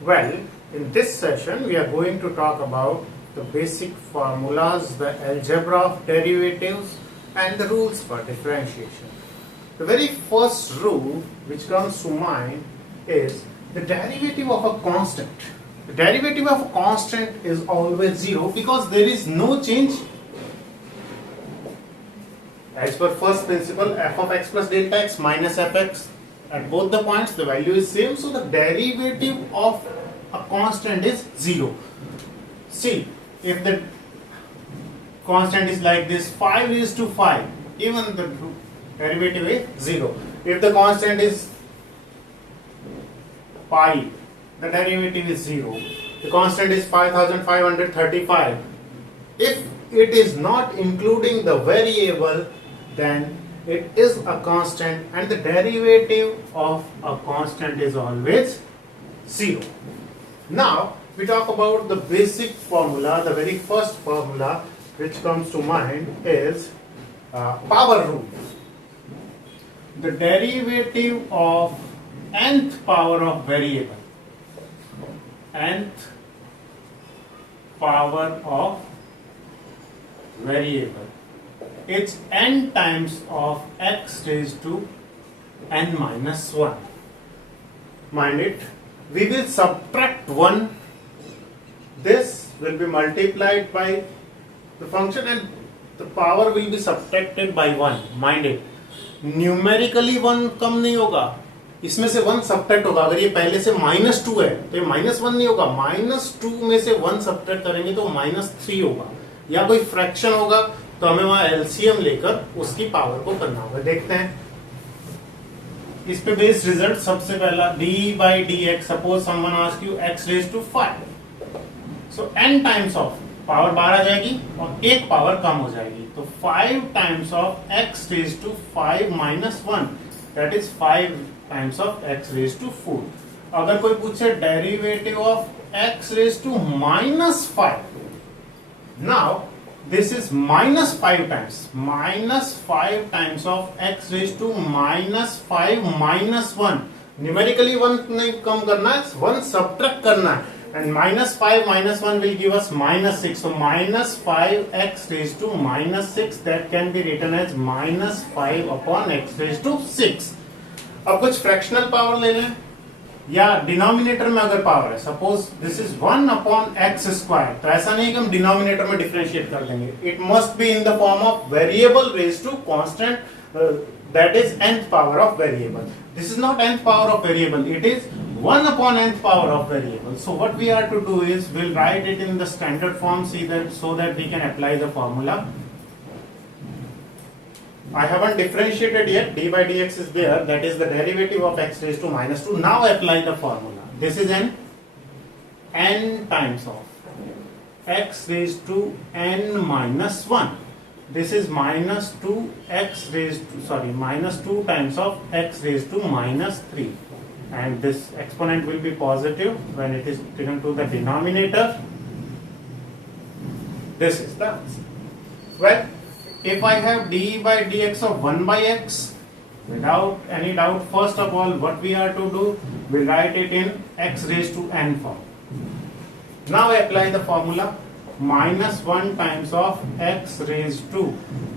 Well, in this session we are going to talk about the basic formulas, the algebra of derivatives and the rules for differentiation. The very first rule which comes to mind is the derivative of a constant. The derivative of a constant is always 0 because there is no change. As per first principle, f of x plus delta x minus fx, at both the points the value is same, so the derivative of a constant is 0. See, if the constant is like this, 5 is to 5, even the derivative is 0. If the constant is pi, the derivative is 0. The constant is 5535. If it is not including the variable, then it is a constant and the derivative of a constant is always 0. Now we talk about the basic formula. The very first formula which comes to mind is power rule. The derivative of nth power of variable, nth power of variable, it's n times of x raised to n minus 1. Mind it, we will subtract 1. This will be multiplied by the function and the power will be subtracted by 1. Mind it, numerically 1 कम नहीं होगा, इसमें से 1 subtract होगा. अगर ये पहले से -2 है तो ये -1 नहीं होगा, -2 में से 1 सब्ट्रैक्ट करेंगे तो -3 होगा, या कोई फ्रैक्शन होगा तो हमें वहां एलसीएम लेकर उसकी पावर को करना होगा. देखते हैं इस पे बेस्ड रिजल्ट. सबसे पहला d by dx, suppose someone ask you x raised to 5, so n times of power 12 आ जाएगी और एक पावर कम हो जाएगी, तो 5 times of x raised to 5 minus 1, that is 5 times of x raised to 4. अगर कोई पूछे derivative of x raised to -5, now this is -5 times, -5 times of x raised to -5 minus 1. Numerically 1 नहीं कम करना है, 1 सब्ट्रैक्ट करना है, and -5 minus 1 will give us -6. So -5 x raised to -6, that can be written as -5 upon x raised to 6. अब कुछ fractional power ले लें या डिनोमिनेटर में अगर पावर है, suppose this is 1 upon x square, तो ऐसा नहीं कि हम डिनोमिनेटर में डिफरेंशिएट कर देंगे. It must be in the form of variable raise to constant, that is nth power of variable. This is not nth power of variable, it is 1 upon nth power of variable. So what we are to do is we'll write it in the standard form, see that, so that we can apply the formula. I haven't differentiated yet. D by dx is there, that is the derivative of x raised to -2. Now apply the formula. This is n times of x raised to n minus 1. This is -2 times of x raised to -3, and this exponent will be positive when it is taken to the denominator. This is the answer. Well, if I have d by dx of 1 by x, without any doubt, first of all what we are to do, we write it in x raised to n form. Now I apply the formula. -1 times of x raised to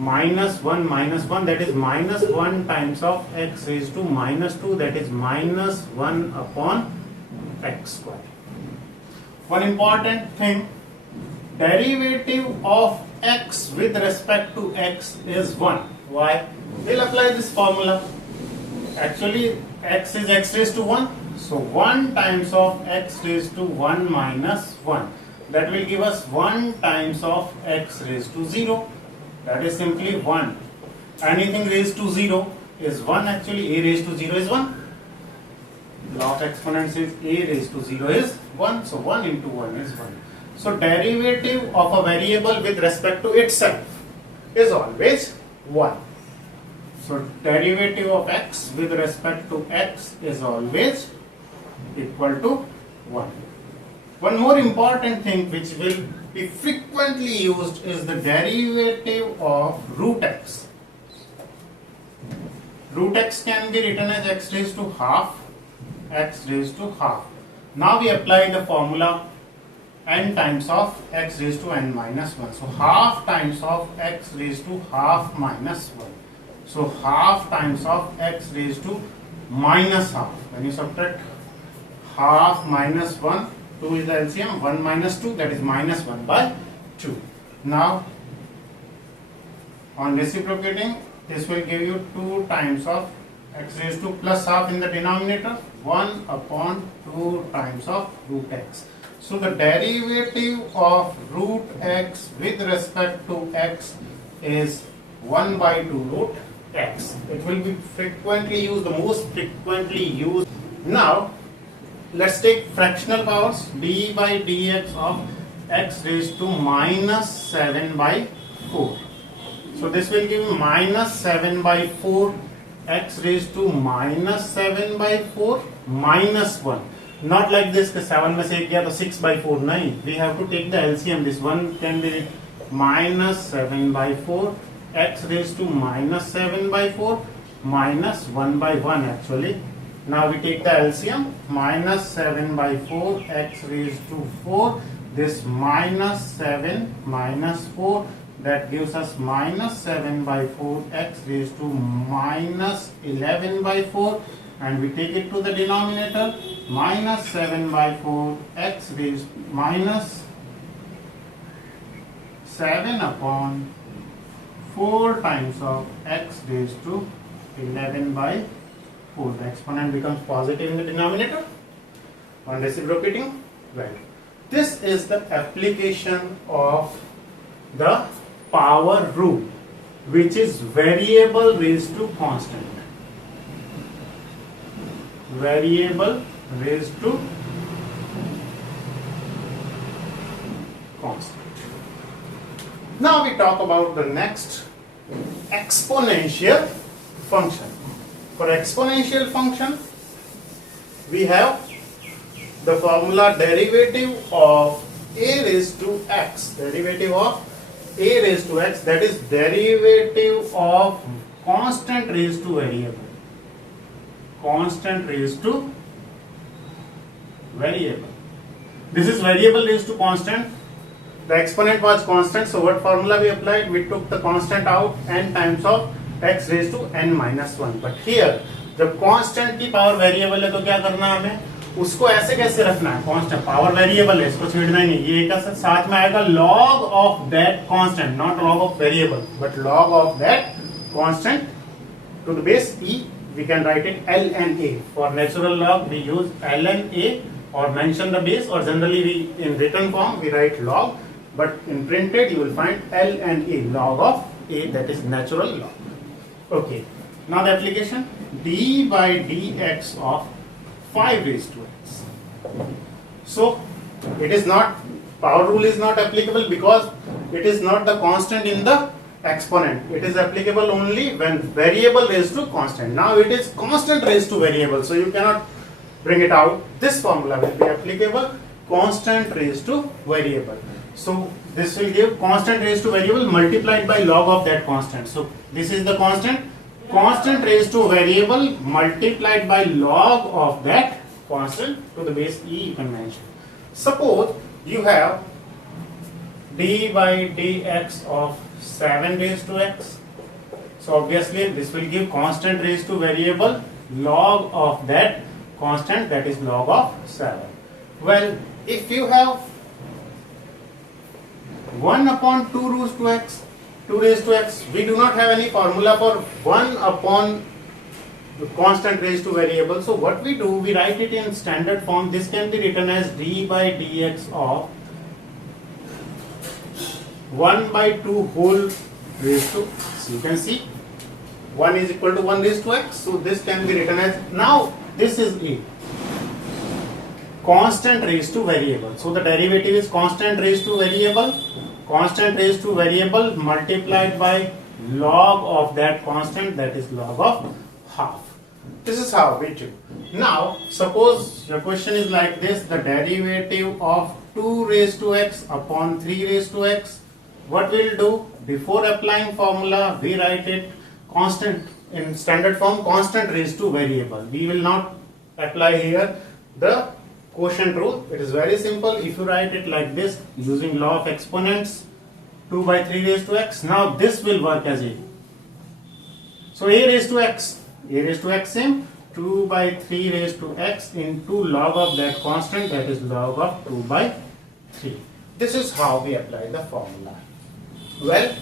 -1 minus 1, that is -1 times of x raised to -2, that is -1 upon x square. One important thing, derivative of x with respect to x is 1. Why? We'll apply this formula. Actually x is x raised to 1, so 1 times of x raised to 1 minus 1, that will give us 1 times of x raised to 0, that is simply 1. Anything raised to 0 is 1. Actually a raised to 0 is 1. Law of exponents is a raised to 0 is 1, so 1 into 1 is 1. So derivative of a variable with respect to itself is always 1. So derivative of x with respect to x is always equal to 1. One more important thing which will be frequently used is the derivative of root x. Root x can be written as x raised to half, x raised to half. Now we apply the formula n times of x raised to n minus 1. So half times of x raised to half minus 1. So half times of x raised to minus half. When you subtract half minus 1, 2 is the LCM, 1 minus 2, that is minus 1 by 2. Now on reciprocating, this will give you 2 times of x raised to plus half in the denominator, 1 upon 2 times of root x. So the derivative of root x with respect to x is 1 by 2 root x. It will be frequently used, the most frequently used. Now let's take fractional powers, d by dx of x raised to minus 7 by 4. So this will give minus 7 by 4 x raised to minus 7 by 4 minus 1. Not like this कि 7 में से एक गया तो 6 by 4 नहीं. We have to take the LCM. This one can be minus 7 by 4 x raised to minus 7 by 4 minus 1 by 1 actually. Now we take the LCM. Minus 7 by 4 x raised to 4. This minus 7 minus 4, that gives us minus 7 by 4 x raised to minus 11 by 4, and we take it to the denominator. Minus 7 by 4 x raised minus 7 upon 4 times of x raised to 11 by 4. The exponent becomes positive in the denominator. On reciprocating, right. This is the application of the power rule, which is variable raised to constant. Variable raised to constant. Now we talk about the next, exponential function. For exponential function, we have the formula derivative of a raised to x. Derivative of a raised to x, that is derivative of constant raised to variable. Constant raised to variable. This is variable raised to constant. The exponent was constant, so what formula we applied? We took the constant out, n times of x raised to n minus 1. But here जब constant की power variable है तो क्या करना है हमें? उसको ऐसे कैसे रखना है? Constant power variable है, इसको छेड़ना ही नहीं. ये का साथ में आएगा log of that constant, not log of variable, but log of that constant to the base e. We can write it ln a. For natural log we use ln a or mention the base, or generally we in written form we write log, but in printed you will find ln a, log of a, that is natural log. Okay, now the application, d by dx of 5 raised to x. So it is not, power rule is not applicable because it is not the constant in the exponent. It is applicable only when variable raised to constant. Now it is constant raised to variable, so you cannot bring it out. This formula will be applicable, constant raised to variable. So this will give constant raised to variable multiplied by log of that constant. So this is the constant, constant raised to variable multiplied by log of that constant to the base e you can mention. Suppose you have d by dx of 7 raised to x. So obviously this will give constant raised to variable log of that constant, that is log of 7. Well, if you have 1 upon 2 raised to x, 2 raised to x, we do not have any formula for 1 upon the constant raised to variable. So what we do, we write it in standard form. This can be written as d by dx of 1 by 2 whole raised to, so you can see 1 is equal to 1 raised to x. So this can be written as, now this is a constant raised to variable. So the derivative is constant raised to variable, constant raised to variable multiplied by log of that constant, that is log of half. This is how we do. Now suppose your question is like this, the derivative of 2 raised to x upon 3 raised to x. What we'll do, before applying formula we write it constant in standard form, constant raised to variable. We will not apply here the quotient rule. It is very simple. If you write it like this using law of exponents, 2 by 3 raised to x. Now this will work as a. So a raised to x same 2 by 3 raised to x into log of that constant, that is log of 2 by 3. This is how we apply the formula. Well,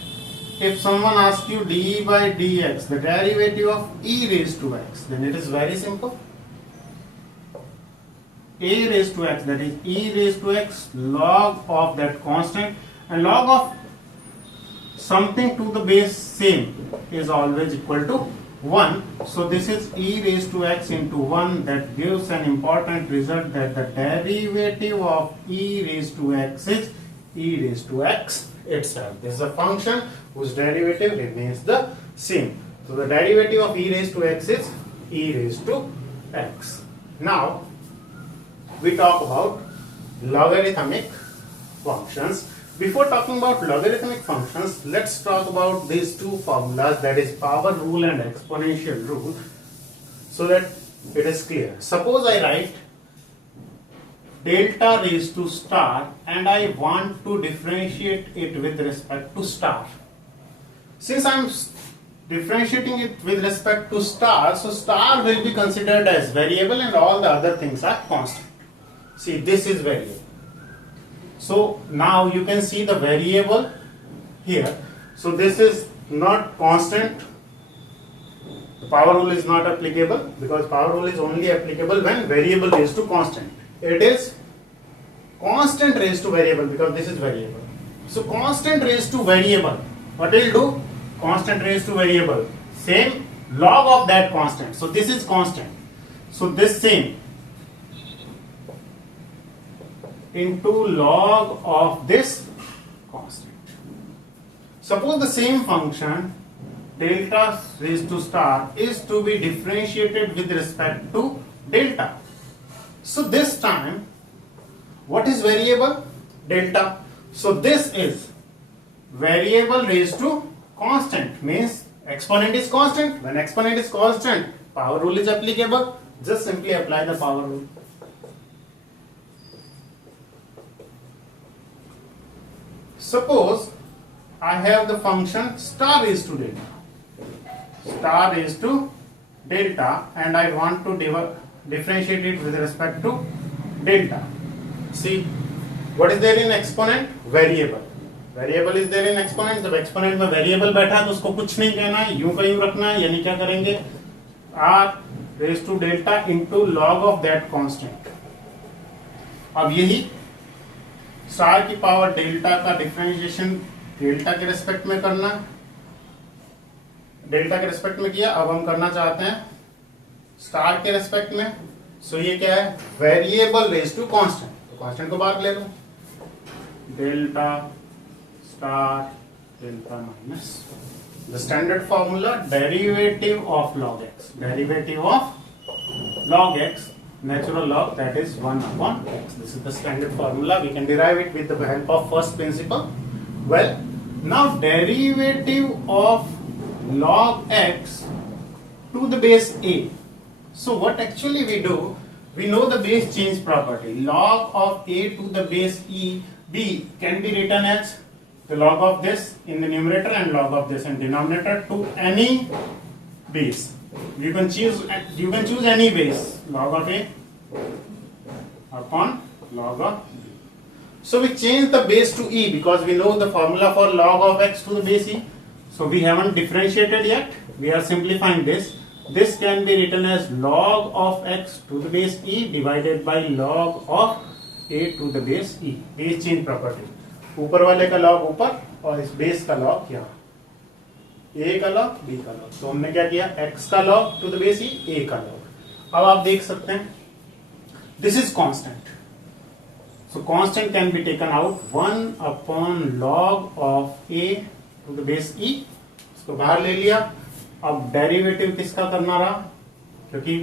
if someone asks you d by dx, the derivative of e raised to x, then it is very simple. A raised to x, that is e raised to x, log of that constant, and log of something to the base same is always equal to 1. So this is e raised to x into 1. That gives an important result that the derivative of e raised to x is e raised to x itself. This is a function whose derivative remains the same. So the derivative of e raised to x is e raised to x. Now we talk about logarithmic functions. Before talking about logarithmic functions, let's talk about these two formulas, that is power rule and exponential rule, so that it is clear. Suppose I write delta raised to star and I want to differentiate it with respect to star. Since I am differentiating it with respect to star, so star will be considered as variable and all the other things are constant. See, this is variable. So now you can see the variable here. So this is not constant. The power rule is not applicable because power rule is only applicable when variable raised to constant. It is constant raised to variable because this is variable. So constant raised to variable, what will do? Constant raised to variable, same log of that constant. So this is constant. So this same into log of this constant. Suppose the same function delta raised to star is to be differentiated with respect to delta. So this time, what is variable? Delta. So this is variable raised to constant, means exponent is constant. When exponent is constant, power rule is applicable. Just simply apply the power rule. Suppose I have the function star raised to delta. Star raised to delta and I want to differentiate it with respect to delta. See, what is there in exponent? Variable. Variable is there in exponent. जब exponent में variable बैठा तो उसको कुछ नहीं कहना है, यूं का यूं रखना है, यानी क्या करेंगे? R raised to delta into log of that constant. अब यही स्टार की पावर डेल्टा का डिफरेंशिएशन डेल्टा के रेस्पेक्ट में करना, डेल्टा के रेस्पेक्ट में किया, अब हम करना चाहते हैं स्टार के रेस्पेक्ट में. सो ये क्या है? Variable raise to constant. तो कांस्टेंट को बाहर ले लो, delta star delta minus the standard formula derivative of log x. Derivative of log x, natural log, that is 1 upon x. This is the standard formula. We can derive it with the help of first principle. Well, now derivative of log x to the base a. So what actually we do, we know the base change property. Log of a to the base b can be written as the log of this in the numerator and log of this in denominator to any base. You can choose any base, log of a upon log of b. So we change the base to e because we know the formula for log of x to the base e. So we haven't differentiated yet. We are simplifying this. This can be written as log of x to the base e divided by log of a to the base e. Base change property. ऊपर वाले का log ऊपर और इस base का log यहाँ. a का log, b का log. तो हमने क्या किया? x का log to the base e, a का log. अब आप देख सकते हैं, this is constant. So constant can be taken out 1 upon log of a to the base e. इसको बाहर ले लिया. अब डेरिवेटिव किसका करना रहा? क्योंकि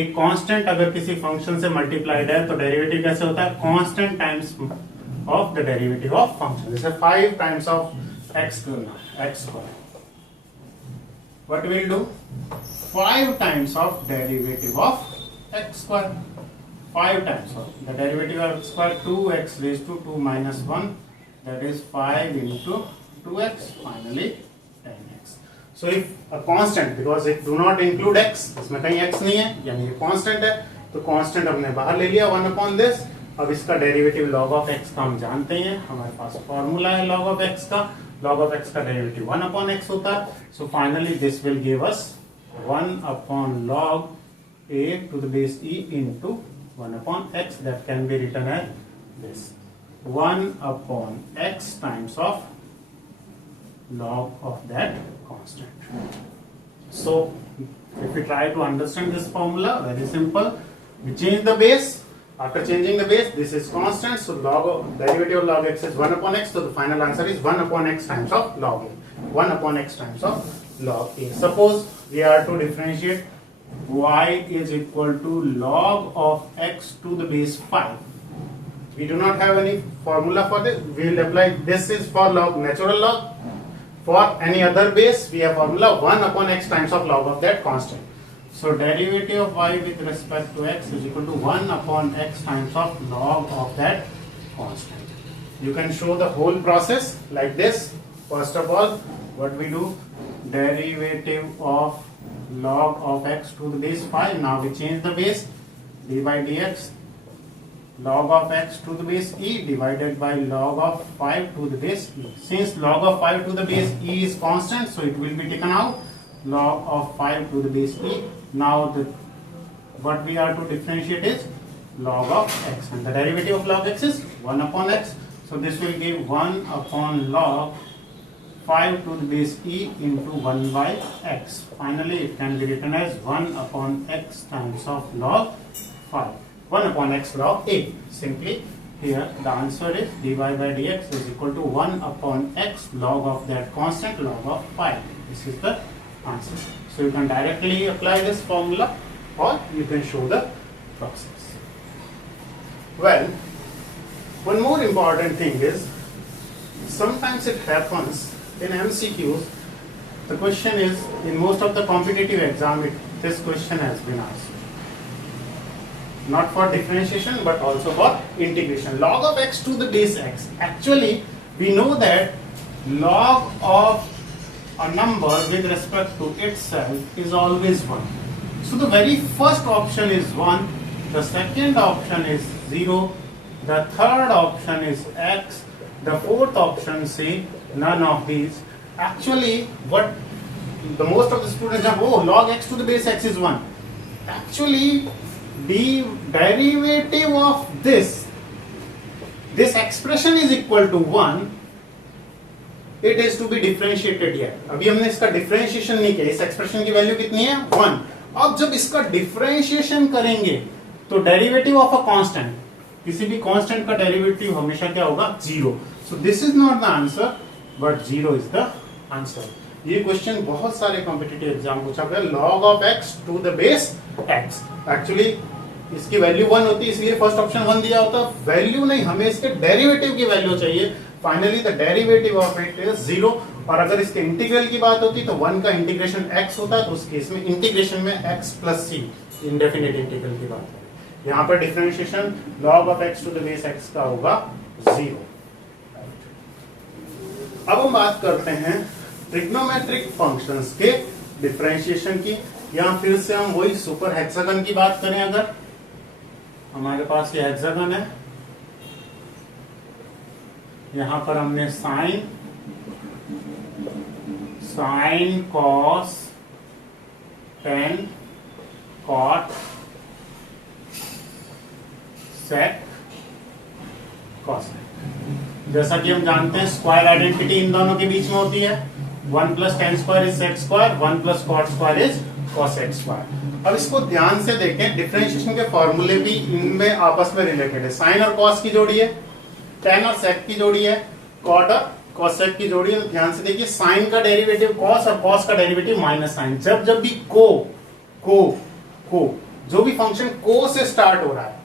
एक कांस्टेंट अगर किसी फंक्शन से मल्टीप्लाइड है तो डेरिवेटिव कैसे होता है? Constant times of the derivative of function. जैसे 5 times of x square. What we'll do? 5 times of derivative of x square. 5 times of the derivative of x square 2x raised to 2 minus 1, that is 5 into 2x, finally 10x. So if a constant, because it do not include x, इसमें कहीं x नहीं है, यानी ये constant है, तो constant हमने बाहर ले लिया 1 upon this. अब इसका डेरिवेटिव log of x का हम जानते हैं, हमारे पास फॉर्मूला है log of x का. log of x का डेरिवेटिव 1 upon x होता है. So finally this will give us 1 upon log a to the base e into 1 upon x, that can be written as this 1 upon x times of log of that constant. So if we try to understand this formula, very simple, we change the base. After changing the base, this is constant, so log of derivative of log x is 1 upon x, so the final answer is 1 upon x times of log a. 1 upon x times of log a. Suppose we are to differentiate y is equal to log of x to the base 5. We do not have any formula for this. We will apply, this is for log, natural log. For any other base, we have formula 1 upon x times of log of that constant. So derivative of y with respect to x is equal to 1 upon x times of log of that constant. You can show the whole process like this. First of all, what we do, derivative of log of x to the base 5. Now we change the base, d by dx, log of x to the base e divided by log of 5 to the base e. Since log of 5 to the base e is constant, so it will be taken out. Log of 5 to the base e. Now what we are to differentiate is log of x, and the derivative of log x is 1 upon x. So this will give 1 upon log 5 to the base e into 1 by x. Finally, it can be written as 1 upon x times of log 5. 1 upon x log a. Simply here the answer is dy by dx is equal to 1 upon x log of that constant, log of 5. This is the answer. So you can directly apply this formula, or you can show the process. Well, one more important thing is, sometimes it happens in MCQs, the question is, in most of the competitive exam, this question has been asked. Not for differentiation, but also for integration. Log of x to the base x. Actually, we know that log of a number with respect to itself is always 1. So the very first option is 1, the second option is 0, the third option is x, the fourth option say none of these. Actually, what the most of the students have, oh, log x to the base x is 1. Actually, the derivative of this expression is equal to 1. It is to be differentiated here. अभी हमने इसका differentiation नहीं किया. इस expression की value कितनी है? 1. अब जब इसका differentiation करेंगे तो derivative of a constant, किसी भी constant का derivative हमेशा क्या होगा? 0. So this is not the answer, but 0 is the answer. ये क्वेश्चन बहुत सारे कॉम्पिटिटिव एग्जाम पूछा गया. log of x to the base x. Actually इसकी वैल्यू 1 होती है, इसलिए फर्स्ट ऑप्शन 1 दिया होता. वैल्यू नहीं, हमें इसके डेरिवेटिव की वैल्यू चाहिए. Finally the derivative of it is 0. और अगर इसके इंटीग्रल की बात होती तो 1 का इंटीग्रेशन x होता है, तो उस केस में इंटीग्रेशन में x plus c indefinite integral की बात करें. यहाँ पर differentiation log of x to the base x का होगा 0. अब हम बात करते हैं ट्रिग्नोमेट्रिक फंक्शंस के डिफरेंशिएशन की. यहाँ फिर से हम वही सुपर हेक्सागन की बात करें. अगर हमारे पास ये हेक्सागन है, यहां पर हमने sine cos tan cot sec cosec. जैसा कि हम जानते हैं स्क्वायर आइडेंटिटी इन दोनों के बीच में होती है. 1 plus tan square is sec square, 1 plus cot square is cosec square. अब इसको ध्यान से देखें, डिफरेंशिएशन के फॉर्मूले भी इनमें आपस में रिलेटेड है. साइन और कॉस की जोड़ी है, टेन और सेक की जोड़ी है, कॉट और कॉसेक की जोड़ी है. तो ध्यान से देखिए, साइन का डेरिवेटिव कॉस और कॉस का डेरिवेटिव माइनस साइन. जब भी को जो भी फंक्शन को से स्टार्ट हो रहा है,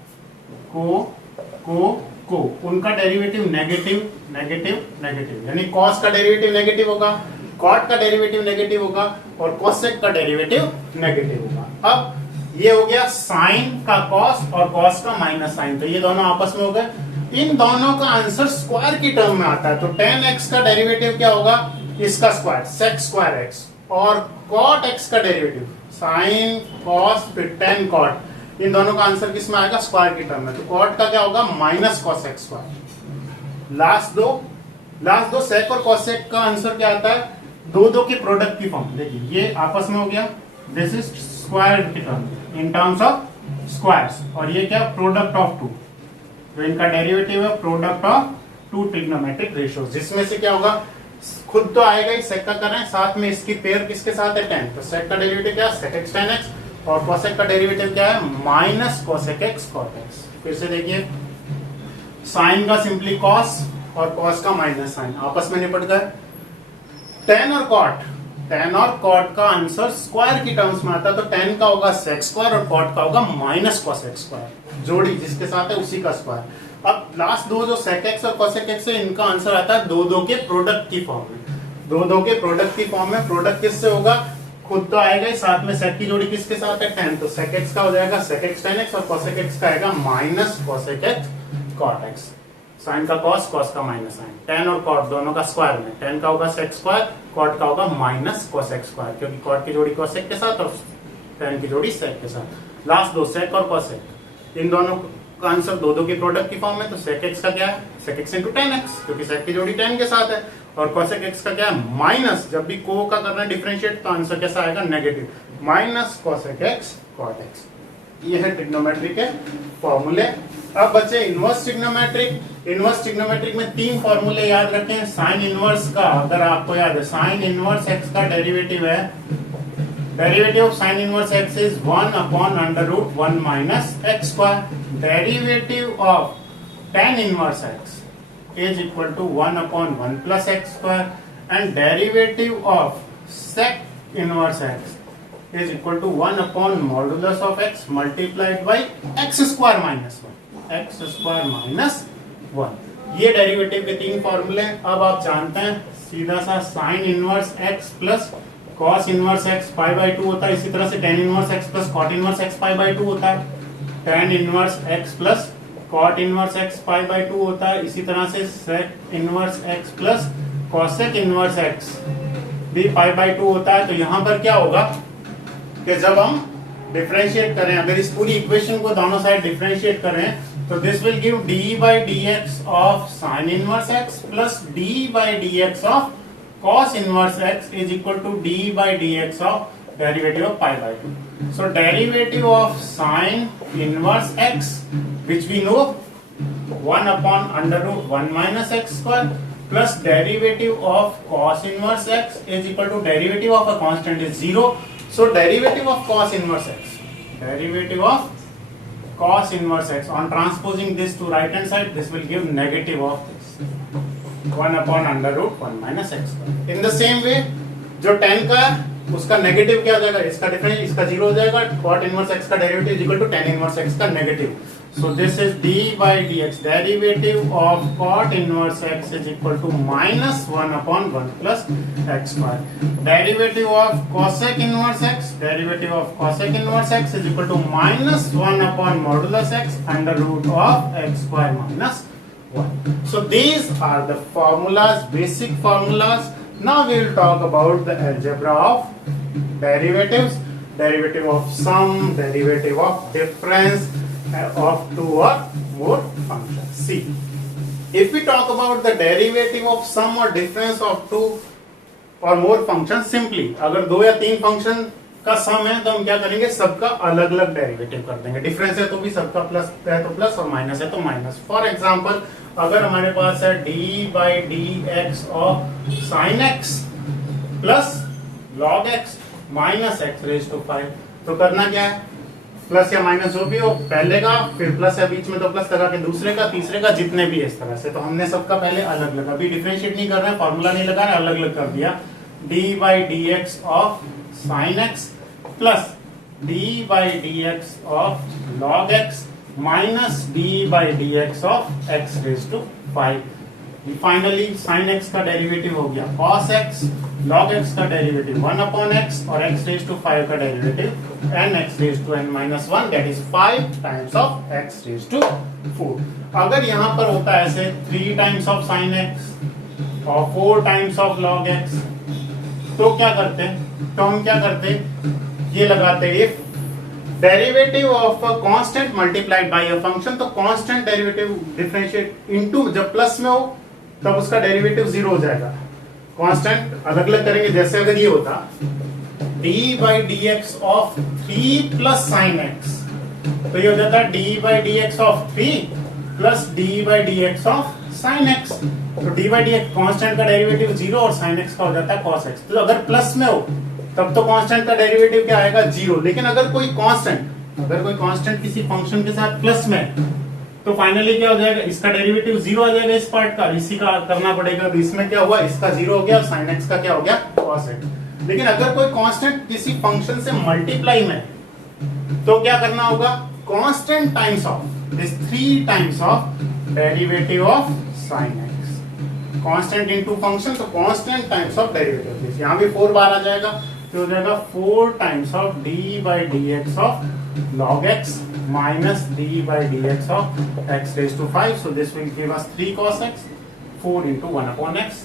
को उनका डेरिवेटिव नेगेटिव नेगेटिव नेगेटिव, यानी कॉस का डेरिवेटिव नेगेटिव होगा, कॉट का डेरिवेटिव नेगेटिव होगा और कॉसेक का डेरिवेटिव नेगेटिव होगा. अब ये हो गया साइन का कॉस और कॉस का माइनस साइन, तो ये दोनों आपस में हो गए। इन दोनों का आंसर स्क्वायर की टर्म में आता है, तो tan x का डेरिवेटिव क्या होगा, इसका स्क्वायर sec स्क्वायर x, और cot x का डेरिवेटिव sin cos फिर tan cot, इन दोनों का आंसर किस में आएगा, स्क्वायर की टर्म में। तो cot का क्या होगा, minus cos x square. Last दो sec और cos x का आंसर क्या आता है, दो की प्रोडक्ट की फॉर्म। देखिए ये आपस में हो गया, दिस इज स्क्वायर की term in terms of squares, और ये क्या, प्रोडक्ट ऑफ टू, तो इनका डेरिवेटिव है product of two trigonometric ratios, जिसमें से क्या होगा, खुद तो आएगा ही, सेक का कर रहे हैं, साथ में इसकी पेयर किसके साथ है, tan, तो सेक का डेरिवेटिव क्या है, sec x tan x, और cosec का डेरिवेटिव क्या है, minus cosec x cot x। फिर से देखिए, साइन का सिंपली cos और cos का माइनस साइन आपस में निपट गए। tan और cot का आंसर स्क्वायर की टर्म्स में आता है, तो tan का होगा sec स्क्वायर और cot का होगा माइनस cosec स्क्वायर, जोड़ी जिसके साथ है उसी का स्क्वायर। अब लास्ट दो जो sec x और cosec x है, इनका आंसर आता है दो के प्रोडक्ट की फॉर्म में। दो के प्रोडक्ट की फॉर्म में, प्रोडक्ट किससे होगा, खुद तो आएगा ही, साथ में sec की जोड़ी किसके साथ है, tan, तो sec x का हो जाएगा sec x tan x, और cosec x का आएगा minus cosec x cot x। Sine का cos, cos का माइनस साइन, tan और cot दोनों का स्क्वायर में, tan का होगा sec स्क्वायर, cot का होगा माइनस cosec स्क्वायर, क्योंकि cot की जोड़ी cosec के साथ और tan की जोड़ी sec के साथ। लास्ट दो sec और cosec, इन दोनों का आंसर दो की प्रोडक्ट की फॉर्म में, तो sec x का क्या है, sec x into tan x, क्योंकि sec की जोड़ी tan के साथ है, और cosec x का क्या है, माइनस, जब भी को का करना है डिफरेंशिएट, तो आंसर कैसा आएगा, negative, minus cosec x cot x। ये है ट्रिग्नोमेट्री के फॉर्मूले। अब बचे इनवर्स ट्रिग्नोमेट्रिक। इनवर्स ट्रिग्नोमेट्रिक में तीन फॉर्मूले याद रखें। साइन इनवर्स का अगर आपको याद है, साइन इनवर्स x का डेरिवेटिव है, derivative of sine inverse x is 1 upon under root 1 minus x square. Derivative of tan inverse x is equal to 1 upon 1 plus x square, and derivative of sec inverse x is equal to 1 upon modulus of x multiplied by x square minus 1, x square minus 1। ये derivative के तीन फॉर्मूले। अब आप जानते हैं सीधा सा sine inverse x plus cos inverse x pi by 2 होता है, इसी तरह से tan inverse x plus cot inverse x pi by 2 होता है, tan inverse x plus cot inverse x pi by 2 होता है, इसी तरह से sec inverse x plus cosec inverse x भी पाई बाई 2 होता है। तो यहाँ पर क्या होगा कि जब हम डिफरेंशिएट करें, अगर इस पूरी इक्वेशन को दोनों साइड डिफरेंशिएट करें, तो this will give d by dx of sin inverse x plus d by dx of cos inverse x is equal to d by dx of derivative of pi by 2. So derivative of sin inverse x, which we know 1 upon under root 1 minus x square, plus derivative of cos inverse x is equal to derivative of a constant is 0. So derivative of cos inverse x, derivative of cos inverse x, on transposing this to right hand side, this will give negative of this 1 upon under root 1 minus x square. In the same way, जो tan का उसका negative क्या हो जाएगा, इसका difference, इसका zero हो जाएगा, cot इनवर्स x का derivative is equal to tan inverse x का negative. So this is d by dx, derivative of cot inverse x is equal to minus 1 upon 1 plus x square. Derivative of cosec inverse x, derivative of cosec inverse x is equal to minus 1 upon modulus x under root of x square minus 1। So these are the formulas, basic formulas. Now we will talk about the algebra of derivatives, derivative of sum, derivative of difference of two or more functions. See, if we talk about the derivative of sum or difference of two or more functions, simply अगर दो या तीन function का सम है तो हम क्या करेंगे, सबका अलग अलग डेरिवेटिव कर देंगे। डिफरेंस है तो भी सबका प्लस है तो प्लस, और माइनस है तो माइनस। फॉर एग्जांपल, अगर हमारे पास है d by dx of sin x plus log x minus x raise to 5, तो करना क्या है, प्लस या माइनस जो भी हो, पहले का, फिर प्लस या बीच में तो प्लस लगा के दूसरे का, तीसरे का, जितने भी इस तरह से। तो हमने सबका पहले अलग अलग, अभी डिफरेंशिएट नहीं कर रहे हैं, फॉर्मूला नहीं लगा रहे, अलग अलग कर दिया। d by dx of sin x plus d by dx of log x minus d by dx of x raise to 5। Finally sin x का डेरिवेटिव हो गया cos x, log x का डेरिवेटिव 1 अपॉन x और x raise to 5 का derivative n x raise to n minus 1 that is 5 times of x raise to 4। अगर यहाँ पर होता है ऐसे 3 टाइम्स ऑफ sin x और 4 टाइम्स ऑफ log x, तो क्या करते? तो हम क्या करते, ये लगाते if derivative of a constant multiplied by a function, तो कांस्टेंट डेरिवेटिव डिफरेंशिएट इनटू, जब प्लस में हो तब उसका डेरिवेटिव 0 हो जाएगा। कांस्टेंट अलग अलग करेंगे, जैसे अगर ये होता d by d x of 3 plus sine x, तो ये हो जाता d by d x of 3 plus d by d x of sine x. तो d by d x constant का डेरिवेटिव 0 और साइन एक्स का हो जाता है cos x। तो अगर प्लस में हो तब तो कांस्टेंट का डेरिवेटिव क्या आएगा 0, लेकिन अगर कोई कांस्टेंट किसी फंक्शन के साथ प्लस में, तो फाइनली क्या हो जाएगा, इसका डेरिवेटिव 0 आ जाएगा इस पार्ट का, इसी का करना पड़ेगा। तो इसमें क्या हुआ, इसका 0 हो गया और sin x का क्या हो गया cos x। लेकिन अगर कोई कांस्टेंट किसी फंक्शन से मल्टीप्लाई में, तो क्या करना होगा, constant times of this 3 times of derivative of sin x, constant into function, तो कांस्टेंट टाइम्स ऑफ डेरिवेटिव, यहां भी 4 बार आ जाएगा, तो हो जाएगा 4 times of d by d x of log x minus d by dx of x raised to 5, so this will give us 3 cos x, 4 into 1 upon x,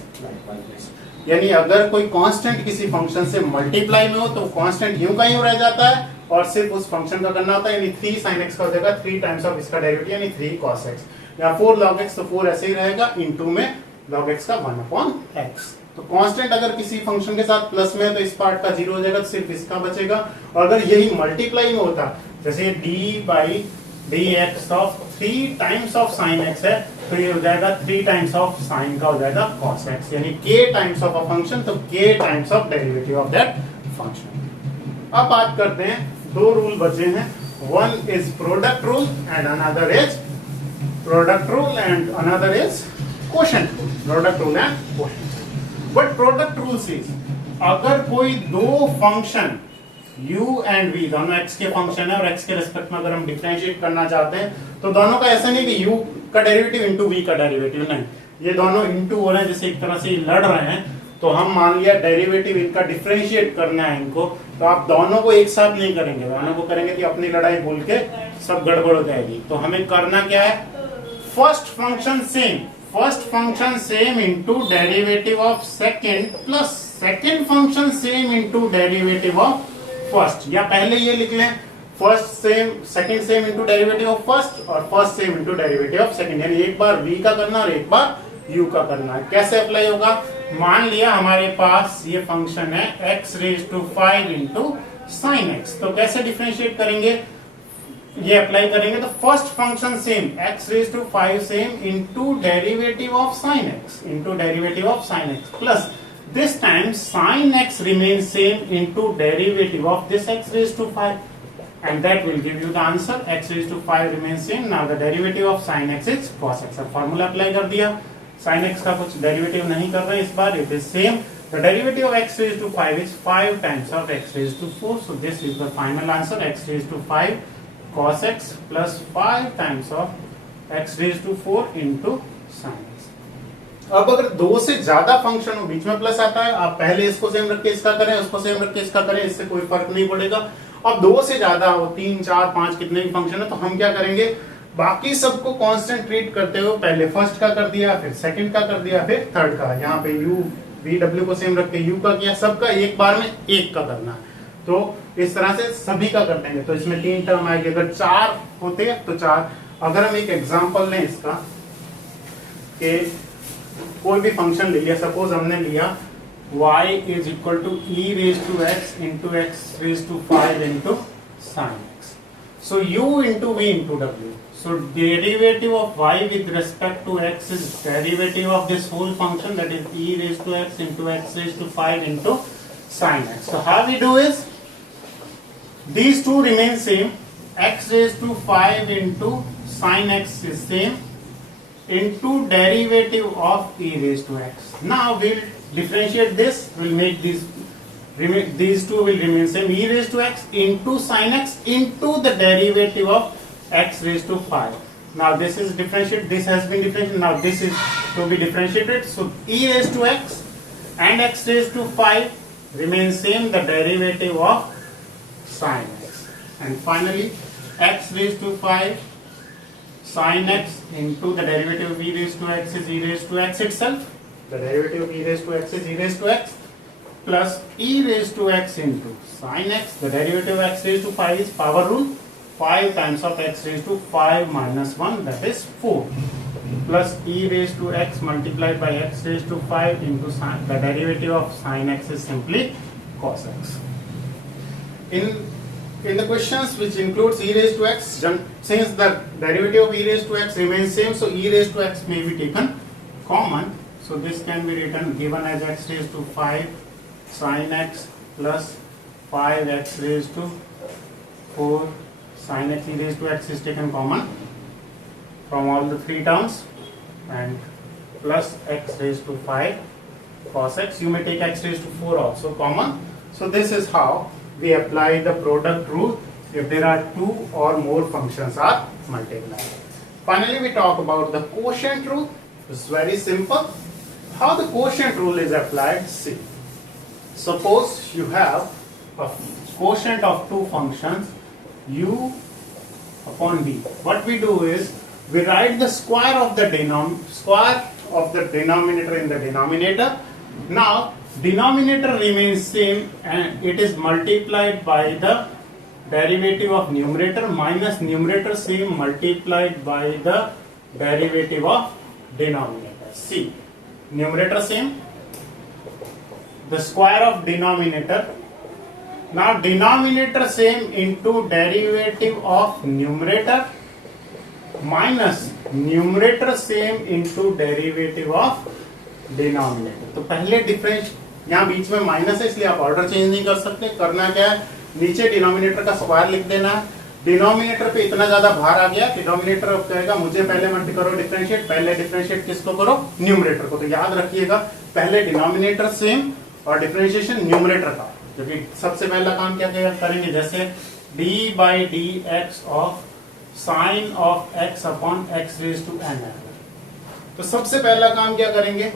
यानी अगर कोई constant किसी फंक्शन से मल्टीप्लाई में हो तो कांस्टेंट यूं का यूं रह जाता है और सिर्फ उस फंक्शन का करना होता है, यानी 3 sin x का हो जाएगा 3 टाइम्स ऑफ इसका डेरिवेटिव यानी 3 cos x, या 4 log x, तो 4 ऐसे ही रहेगा, इनटू में log x का 1 upon x। तो कांस्टेंट अगर किसी फंक्शन के साथ प्लस में है तो इस पार्ट का 0 हो जाएगा, तो सिर्फ इसका बचेगा। और अगर यही मल्टीप्लाई में होता, जैसे d by d x of 3 times of sine x है, तो ये हो जाएगा 3 टाइम्स ऑफ साइन का हो जाएगा cos x, यानी k times of a function, तो k times of derivative of that function. अब बात करते हैं, 2 रूल बचे हैं, one is product rule and another is product rule and another is quotient rule, product rule and quotient. But product rule is, अगर कोई 2 function u and v दोनों x के फंक्शन है और x के रिस्पेक्ट में अगर हम डिफरेंशिएट करना चाहते हैं, तो दोनों का ऐसा नहीं कि u का डेरिवेटिव इनटू v का डेरिवेटिव, नहीं, ये दोनों इनटू हो रहे हैं, जैसे एक तरह से लड़ रहे हैं, तो हम मान लिया डेरिवेटिव इनका डिफरेंशिएट करना है इनको, तो आप दोनों को एक साथ नहीं करेंगे, दोनों को करेंगे कि अपनी लड़ाई भूल के सब गड़बड़ हो जाएगी। तो हमें करना क्या है, first function same into derivative of second plus second function same into derivative of first, या पहले ये लिख लें first same second same into derivative of first और first same into derivative of second, यानी एक बार v का करना और एक बार u का करना है। कैसे अप्लाई होगा, मान लिया हमारे पास ये फंक्शन है x raise to 5 into sine x, तो कैसे डिफरेंशिएट करेंगे, ये अप्लाई करेंगे, तो first function same x raise to 5 same into derivative of sine x into derivative of sine x plus this time sin x remains same into derivative of this x raised to 5, and that will give you the answer, x raised to 5 remains same, now the derivative of sin x is cos x। अब formula apply कर दिया, sin x का कुछ derivative नहीं कर रहे इस बार, it is same, the derivative of x raised to 5 is 5 times of x raised to 4, so this is the final answer, x raised to 5 cos x plus 5 times of x raised to 4 into sin x। अब अगर 2 से ज्यादा function हो, बीच में plus आता है, आप पहले इसको सेम रख के इसका करें, उसको सेम रख के इसका करें, इससे कोई फर्क नहीं पड़ेगा। अब 2 से ज्यादा हो, 3 4 5 कितने भी फंक्शन है, तो हम क्या करेंगे, बाकी सबको कांस्टेंट ट्रीट करते हुए पहले फर्स्ट का कर दिया, फिर सेकंड का कर दिया, फिर थर्ड का, यहाँ पे u v w को सेम रख के u का किया, सबका एक बार में एक का करना है। तो इस तरह से सभी का कर देंगे, तो इसमें 3 टर्म आएगी, अगर 4 होते हैं तो 4। अगर हम एक एग्जाम्पल लें इसका, कि कोई भी फंक्शन ले लिया, सपोज हमने लिया y is equal to e raise to x into x raise to 5 into sine x, so u into v into w, so derivative of y with respect to x is derivative of this whole function, that is e raised to x into x raised to 5 into sin x। So how we do is, these two remain same, x raised to 5 into sin x is same into derivative of e raised to x. Now we'll differentiate this, we'll make these two will remain same, e raised to x into sin x into the derivative of x raised to 5. Now this is differentiated, this has been differentiated, now this is to be differentiated. So e raised to x and x raised to 5 remains same, the derivative of sin x. And finally x raised to 5 sin x into the derivative of e raised to x is e raised to x itself. The derivative of e raised to x is e raised to x plus e raised to x into sin x. The derivative of x raised to 5 is power rule. 5 times of x raised to 5 minus 1, that is 4, plus e raised to x multiplied by x raised to 5 into sin, the derivative of sin x is simply cos x. In the questions which includes e raised to x, since the derivative of e raised to x remains same, so e raised to x may be taken common. So this can be written given as x raised to 5 sin x plus 5x raised to 4 sin x. E raised to x is taken common from all the three terms, and plus x raised to 5 cos x. You may take x raised to 4 also common. So this is how we apply the product rule if there are two or more functions are multiplied. Finally, we talk about the quotient rule. It's very simple. How the quotient rule is applied? See, suppose you have a quotient of two functions u upon v. What we do is we write the square of the denominator in the denominator. Now denominator remains same and it is multiplied by the derivative of numerator minus numerator same multiplied by the derivative of denominator. See, numerator same, the square of denominator. Now denominator same into derivative of numerator minus numerator same into derivative of denominator. तो पहले difference यहाँ बीच में minus है इसलिए आप order change नहीं कर सकते. करना क्या है, नीचे डिनोमिनेटर का स्क्वायर लिख देना है. डिनोमिनेटर पे इतना ज्यादा भार आ गया, डिनोमिनेटर अब कहेगा मुझे पहले मल्टी करो डिफरेंशिएट. पहले डिफरेंशिएट किसको करो? न्यूमरेटर को. तो याद रखिएगा पहले डिनोमिनेटर सेम और डिफरेंशिएशन न्यूमरेटर का. क्योंकि सबसे पहला काम क्या करेंगे, जैसे d by d x of sine of x upon x raise to n. तो सबसे पहला काम क्या करेंगे,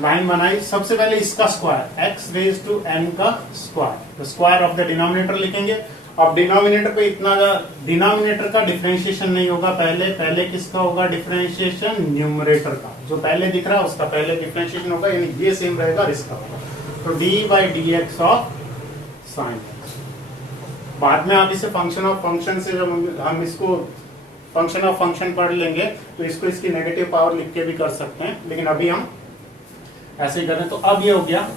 लाइन बनाई. सबसे पहले इसका square x raise to n का स्क्वायर, तो स्क्वायर ऑफ द डिनोमिनेटर लिखेंगे. अब डिनोमिनेटर पे इतना डिनोमिनेटर का डिफरेंशिएशन नहीं होगा, पहले किसका होगा डिफरेंशिएशन? न्यूमरेटर का. जो पहले दिख रहा है उसका पहले डिफरेंशिएशन होगा, यानी ये सेम रहेगा और इसका होगा. तो D by d x of sine x. बाद में आप इसे फंक्शन ऑफ फंक्शन से जब हम इसको फंक्शन ऑफ फंक्शन पढ़ लेंगे तो इसको इसकी नेगेटिव पावर लिख के भी कर सकते हैं, लेकिन अभी हम ऐसे ही करें. तो अब ये हो गया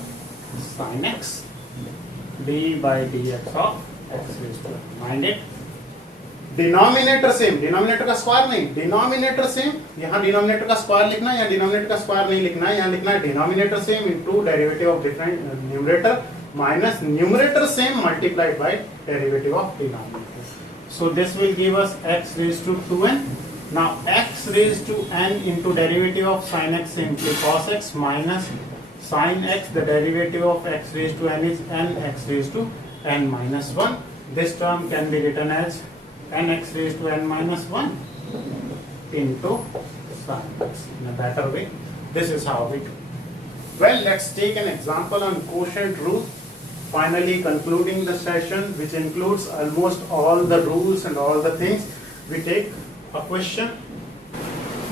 sine x d by d x of x raise to n. Mind it, denominator same, denominator का स्क्वायर नहीं, डिनोमिनेटर सेम. यहाँ डिनोमिनेटर का स्क्वायर लिखना है या डिनोमिनेटर का स्क्वायर नहीं लिखना है, यहाँ लिखना है denominator same into derivative of different numerator minus numerator same multiplied by derivative of denominator. So this will give us x raised to 2n. Now x raised to n into derivative of sin x simply cos x minus sin x, the derivative of x raised to n is n x raised to n minus 1. This term can be written as n x raised to n minus 1 into sin x. In a better way, this is how we do. Well, let's take an example on quotient rule. Finally concluding the session, which includes almost all the rules and all the things, we take a question.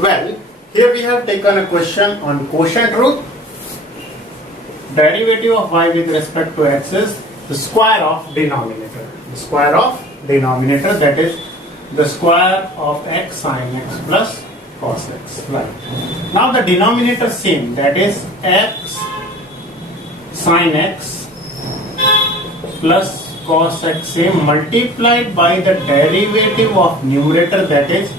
Well, here we have taken a question on quotient rule. Derivative of y with respect to x is the square of denominator. The square of denominator, that is the square of x sin x plus cos x. Right. Now the denominator same, that is x sin x plus cos x same multiplied by the derivative of numerator, that is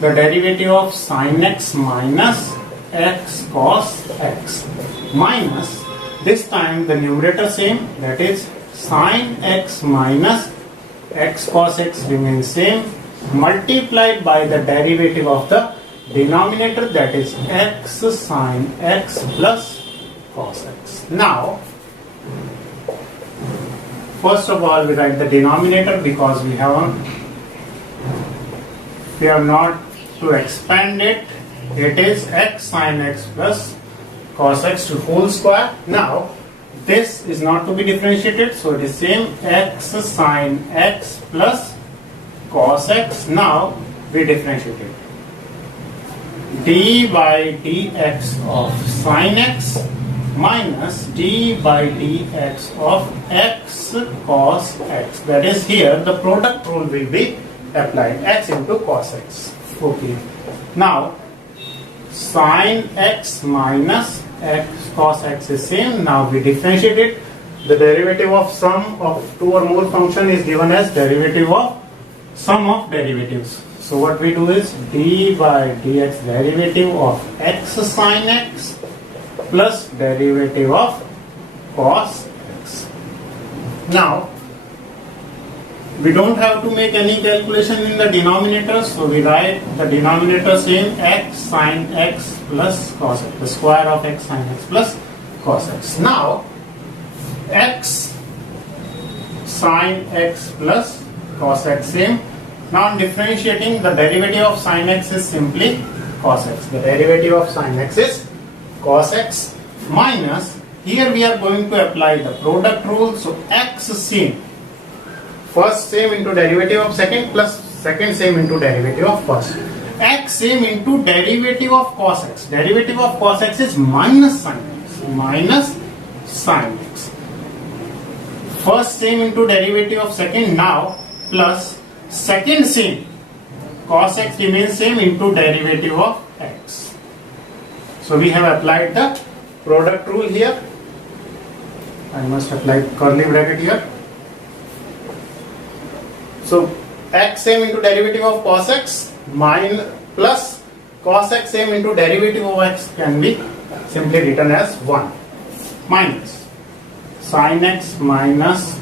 the derivative of sin x minus x cos x, minus this time the numerator same, that is sin x minus x cos x remains same multiplied by the derivative of the denominator, that is x sin x plus cos x. Now first of all we write the denominator because we have a If we are not to expand it, it is x sine x plus cos x to whole square. Now this is not to be differentiated, so it is same x sine x plus cos x. Now we differentiate it. D by dx of sine x minus d by dx of x cos x. That is, here the product rule will be applied, x into cos x. Okay. Now sine x minus x cos x is same. Now we differentiate it. The derivative of sum of two or more function is given as derivative of sum of derivatives. So what we do is d by dx derivative of x sine x plus derivative of cos x. Now we don't have to make any calculation in the denominator, so we write the denominator same, x sine x plus cos x, the square of x sine x plus cos x. Now x sine x plus cos x same. Now I'm differentiating, the derivative of sine x is simply cos x. The derivative of sine x is cos x minus, here we are going to apply the product rule, so x same, first same into derivative of second plus second same into derivative of first. X same into derivative of cos x. Derivative of cos x is minus sine x. Minus sine x. First same into derivative of second, now plus second same, cos x remains same into derivative of x. So we have applied the product rule here. I must apply curly bracket here. So x same into derivative of cos x minus plus cos x same into derivative of x can be simply written as 1 minus sin x minus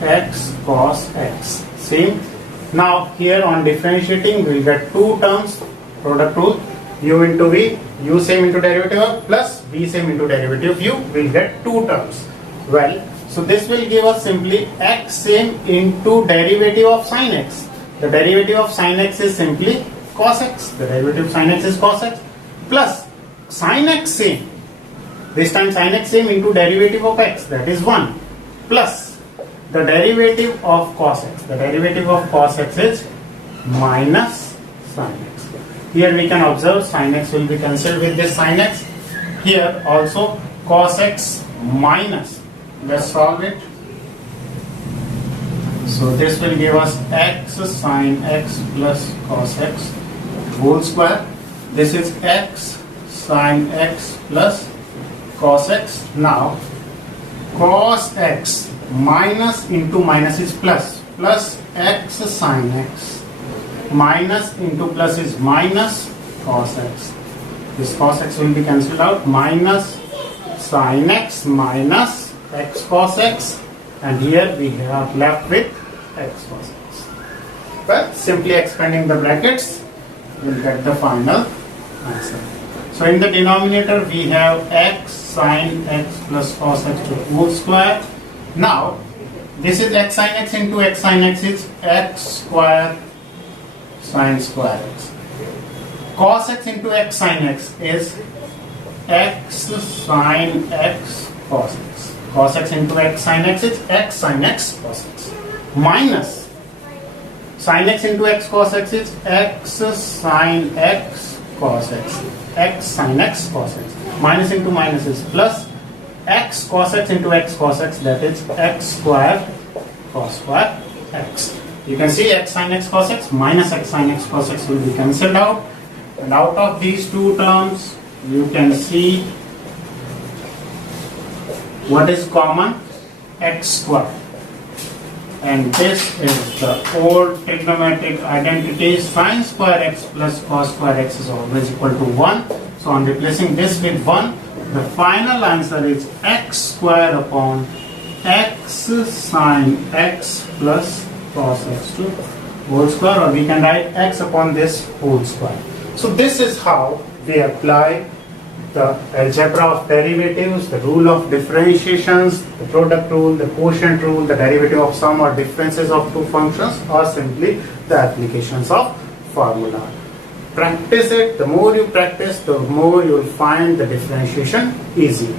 x cos x. Same. Now here on differentiating we will get two terms, product rule, u into v, u same into derivative of plus v same into derivative of u, we will get two terms. Well, so this will give us simply x same into derivative of sin x. The derivative of sin x is simply cos x. The derivative of sin x is cos x plus sin x same. This time sin x same into derivative of x, that is 1 plus the derivative of cos x. The derivative of cos x is minus sin x. Here we can observe sin x will be cancelled with this sin x. Here also cos x minus. Let's solve it. So this will give us x sin x plus cos x whole square. This is x sin x plus cos x. Now cos x minus into minus is plus, plus x sin x minus into plus is minus cos x. This cos x will be cancelled out, minus sin x minus x cos x, and here we are left with x cos x. Well, simply expanding the brackets we'll get the final answer. So in the denominator we have x sin x plus cos x to whole square. Now this is x sin x into x sin x is x square sin square x. Cos x into x sin x is x sin x cos x. Cos x into x sin x is x sin x cos x. Minus sin x into x cos x is x sin x cos x. X sin x cos x. Minus into minus is plus x cos x into x cos x, that is x square cos square x. You can see x sin x cos x minus x sin x cos x will be cancelled out, and out of these two terms you can see what is common, x square, and this is the old trigonometric identity, sin square x plus cos square x is always equal to 1. So on replacing this with 1, the final answer is x square upon x sin x plus cos x to whole square, or we can write x upon this whole square. So this is how we apply the algebra of derivatives, the rule of differentiations, the product rule, the quotient rule, the derivative of sum or differences of two functions, or simply the applications of formula. Practice it. The more you practice, the more you will find the differentiation easy.